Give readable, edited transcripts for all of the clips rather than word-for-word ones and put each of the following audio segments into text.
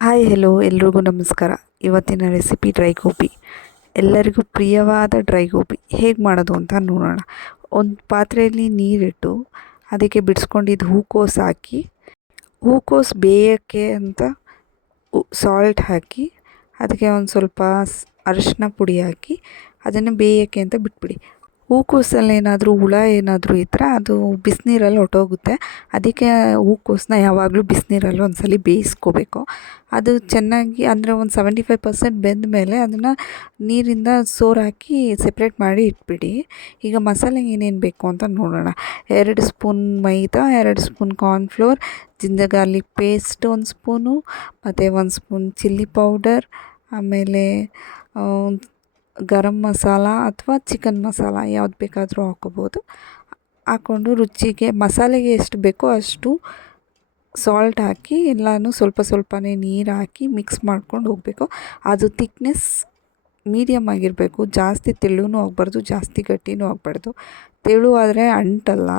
Hi hello ಎಲ್ರಿಗೂ ನಮಸ್ಕಾರ. ಇವತ್ತಿನ ರೆಸಿಪಿ ಡ್ರೈ ಗೋಬಿ. ಎಲ್ಲರಿಗೂ ಪ್ರಿಯವಾದ ಡ್ರೈ ಗೋಬಿ ಹೇಗೆ ಮಾಡೋದು ಅಂತ ನೋಡೋಣ. ಒಂದು ಪಾತ್ರೆಯಲ್ಲಿ ನೀರಿಟ್ಟು ಅದಕ್ಕೆ ಬಿಡಿಸ್ಕೊಂಡಿದ್ದು ಹೂಕೋಸು ಹಾಕಿ, ಹೂಕೋಸು ಬೇಯೋಕ್ಕೆ ಅಂತ ಸಾಲ್ಟ್ ಹಾಕಿ, ಅದಕ್ಕೆ ಒಂದು ಸ್ವಲ್ಪ ಅರಿಶಿನ ಪುಡಿ ಹಾಕಿ ಅದನ್ನು ಬೇಯೋಕ್ಕೆ ಅಂತ ಬಿಟ್ಬಿಡಿ. ಹೂಕೋಸಲ್ಲಿ ಏನಾದರೂ ಹುಳ ಏನಾದರೂ ಇದ್ದರೆ ಅದು ಬಿಸಿನೀರಲ್ಲಿ ಹೊರ್ಟೋಗುತ್ತೆ. ಅದಕ್ಕೆ ಹೂಕೋಸನ್ನ ಯಾವಾಗಲೂ ಬಿಸಿನೀರಲ್ಲಿ ಒಂದ್ಸಲ ಬೇಯಿಸ್ಕೋಬೇಕು. ಅದು ಚೆನ್ನಾಗಿ ಅಂದರೆ ಒಂದು 75% ಬೆಂದ ಮೇಲೆ ಅದನ್ನು ನೀರಿಂದ ಸೋರಾಕಿ ಸೆಪ್ರೇಟ್ ಮಾಡಿ ಇಟ್ಬಿಡಿ. ಈಗ ಮಸಾಲೆಗೆ ಏನೇನು ಬೇಕು ಅಂತ ನೋಡೋಣ. 2 ಸ್ಪೂನ್ ಮೈದಾ, 2 spoon cornflour, ginger garlic paste 1 spoon, ಮತ್ತು 1 ಸ್ಪೂನ್ ಚಿಲ್ಲಿ ಪೌಡರ್, ಆಮೇಲೆ ಗರಂ ಮಸಾಲ ಅಥವಾ ಚಿಕನ್ ಮಸಾಲ ಯಾವ್ದು ಬೇಕಾದರೂ ಹಾಕ್ಕೋಬೋದು. ಹಾಕ್ಕೊಂಡು ರುಚಿಗೆ ಮಸಾಲೆಗೆ ಎಷ್ಟು ಬೇಕೋ ಅಷ್ಟು ಸಾಲ್ಟ್ ಹಾಕಿ ಎಲ್ಲನೂ ಸ್ವಲ್ಪ ಸ್ವಲ್ಪನೇ ನೀರು ಹಾಕಿ ಮಿಕ್ಸ್ ಮಾಡ್ಕೊಂಡು ಹೋಗಬೇಕು. ಅದು ತಿಕ್ನೆಸ್ ಮೀಡಿಯಮ್ ಆಗಿರಬೇಕು. ಜಾಸ್ತಿ ತೆಳ್ಳೂ ಆಗಬಾರ್ದು, ಜಾಸ್ತಿ ಗಟ್ಟಿನೂ ಆಗಬಾರ್ದು. ತೆಳು ಆದರೆ ಅಂಟಲ್ಲ.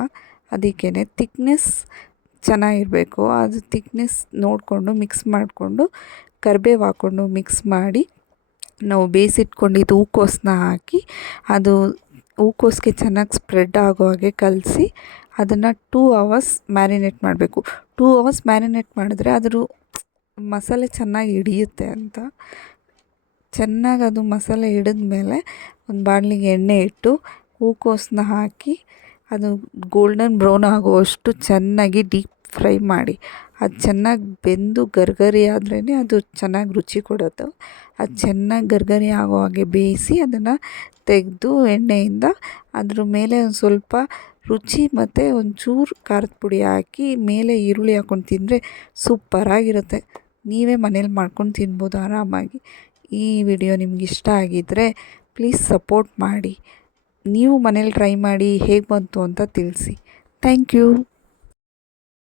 ಅದಕ್ಕೇ ತಿಕ್ನೆಸ್ ಚೆನ್ನಾಗಿರಬೇಕು. ಅದು ತಿಕ್ನೆಸ್ ನೋಡಿಕೊಂಡು ಮಿಕ್ಸ್ ಮಾಡಿಕೊಂಡು ಕರಿಬೇವು ಹಾಕ್ಕೊಂಡು ಮಿಕ್ಸ್ ಮಾಡಿ ನಾವು ಬೇಯಿಸಿಟ್ಕೊಂಡಿದ್ದು ಹೂಕೋಸನ್ನ ಹಾಕಿ ಅದು ಹೂಕೋಸಿಗೆ ಚೆನ್ನಾಗಿ ಸ್ಪ್ರೆಡ್ ಆಗೋ ಹಾಗೆ ಕಲಸಿ ಅದನ್ನು 2 ಅವರ್ಸ್ ಮ್ಯಾರಿನೇಟ್ ಮಾಡಬೇಕು. 2 ಅವರ್ಸ್ ಮ್ಯಾರಿನೇಟ್ ಮಾಡಿದ್ರೆ ಅದ್ರ ಮಸಾಲೆ ಚೆನ್ನಾಗಿ ಹಿಡಿಯುತ್ತೆ ಅಂತ. ಚೆನ್ನಾಗಿ ಅದು ಮಸಾಲೆ ಹಿಡಿದ್ಮೇಲೆ ಒಂದು ಬಾಣಲಿಗೆ ಎಣ್ಣೆ ಇಟ್ಟು ಹೂಕೋಸನ್ನ ಹಾಕಿ ಅದು ಗೋಲ್ಡನ್ ಬ್ರೌನ್ ಆಗುವಷ್ಟು ಚೆನ್ನಾಗಿ ಡೀಪ್ ಫ್ರೈ ಮಾಡಿ. ಅದು ಚೆನ್ನಾಗಿ ಬೆಂದು ಗರ್ಗರಿ ಆದ್ರೇ ಅದು ಚೆನ್ನಾಗಿ ರುಚಿ ಕೊಡೋದು. ಅದು ಚೆನ್ನಾಗಿ ಗರ್ಗರಿ ಆಗೋ ಹಾಗೆ ಬೇಯಿಸಿ ಅದನ್ನು ತೆಗೆದು ಎಣ್ಣೆಯಿಂದ ಅದ್ರ ಮೇಲೆ ಒಂದು ಸ್ವಲ್ಪ ರುಚಿ ಮತ್ತು ಒಂಚೂರು ಖಾರದ ಪುಡಿ ಹಾಕಿ ಮೇಲೆ ಈರುಳ್ಳಿ ಹಾಕ್ಕೊಂಡು ತಿಂದರೆ ಸೂಪರಾಗಿರುತ್ತೆ. ನೀವೇ ಮನೇಲಿ ಮಾಡ್ಕೊಂಡು ತಿನ್ಬೋದು ಆರಾಮಾಗಿ. ಈ ವಿಡಿಯೋ ನಿಮ್ಗೆ ಇಷ್ಟ ಆಗಿದ್ದರೆ ಪ್ಲೀಸ್ ಸಪೋರ್ಟ್ ಮಾಡಿ. ನೀವು ಮನೇಲಿ ಟ್ರೈ ಮಾಡಿ ಹೇಗೆ ಬಂತು ಅಂತ ತಿಳಿಸಿ. Thank you.